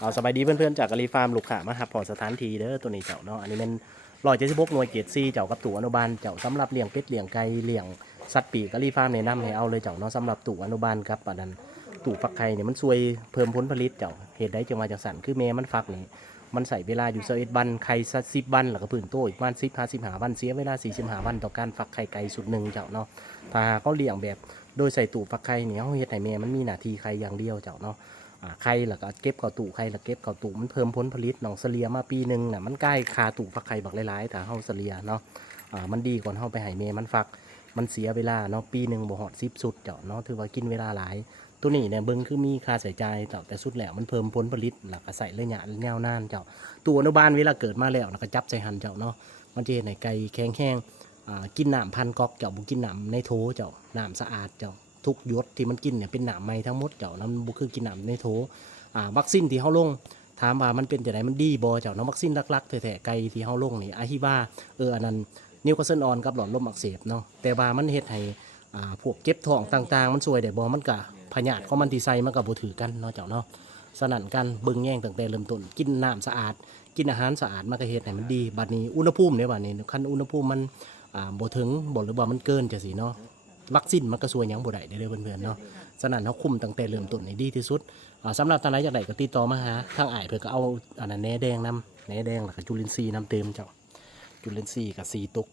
เอาสบายดีเพื่อนๆจากกะลีฟาร์มลูกค้ามาหับพอสถานที่เด้อตัวนี้เจ้าเนาะอันนี้เป็น176หน่วยเกรดซีเจ้ากับตู่อนุบาลเจ้าสำหรับเลี้ยงเป็ดเลี้ยงไก่เลี้ยงสัตว์ปีกกะลีฟาร์มแนะนำให้เอาเลยเจ้าเนาะสำหรับตู่อนุบาลครับอันนั้นตู่ฟักไข่เนี่ยมันช่วยเพิ่มผลผลิตเจ้าเหตุใดจึงมาจากสันคือแม่มันฟักนี่มันใส่เวลาอยู่21วันไข่สัก10วันแล้วก็พึ่งโตอีกวัน10-15วันเสียเวลา45วันต่อการฟักไข่ไก่สุดหนึ่งเจ้าเนาะถ้าเขาเลี้ยงแบบโดยใส่ตู่ฟักไข่เนี่ยเขาเฮ็ดให้แม่มันมีหน้าที่ไข่อย่างเดียวเจ้าเนาะ ไข่แล้วก็เก็บเข้าตู้ไข่แล้วเก็บเข้าตู้มันเพิ่มผลผลิตน้องเสลียมาปีหนึ่งน่ะมันใกล้คาตู้ฟักไข่บักหลายๆแต่เฮาเสลียเนาะมันดีกว่าเฮาไปให้แม่มันฟักมันเสียเวลาเนาะปีหนึ่งบ่ฮอด10สุดเจ้าเนาะถือว่ากินเวลาหลายตัวนี้เนี่ยเบิ่งคือมีค่าใช้จ่ายเจ้าแต่สุดแล้วมันเพิ่มผลผลิตแล้วก็ใส่ระยะยาวนานเจ้าตัวอนุบาลเวลาเกิดมาแล้วก็จับใส่หันเจ้าเนาะมันจะเฮ็ดให้ไก่แข็งแรงกินน้ำพันก๊อกเจ้าบ่กินน้ำในโถเจ้าน้ำสะอาดเจ้าทุกหยดที่มันกินเนี่ยเป็นน้ำใหม่ทั้งหมดเจ้าน้ำบ่คือกินน้ำในโถ วัคซีนที่เฮาลงถามว่ามันเป็นจังไดมันดีบ่เจ้าเนาะวัคซีนหลักๆแท้ๆไก่ที่เฮาลงนี่อาฮิวาอันนั้นนิวคาสเซิลออนกับหลอดลมอักเสบเนาะแต่ว่ามันเฮ็ดให้พวกเก็บท้องต่างๆมันช่วยได้บ่มันก็พยาธิของมันที่ใส่มันก็บ่ถือกันเนาะเจ้าเนาะสนั่นกันเบิ่งแย่งตั้งแต่เริ่มต้นกินน้ำสะอาดกินอาหารสะอาดมันก็เฮ็ดให้มันดีบัดนี้อุณหภูมิเนี่ยบัดนี้คันอุณหภูมิมันบ่ถึงบ่หรือว่ามันเกินจังซี่เนาะวัคซีนมันก็ช่วยหยังบ่ได้เด้อเพื่อนๆเนาะฉะนั้นเฮาคุมตั้งแต่เริ่มต้นให้ดีที่สุด สำหรับทางไหนจากไหนก็ติดต่อมาหาทางอ้ายเพื่อก็เอาอันนั้นแหนแดงนำแหนแดงแล้วก็จุลินทรีย์นำเต็มเจ้าจุลินทรีย์กับสีตุก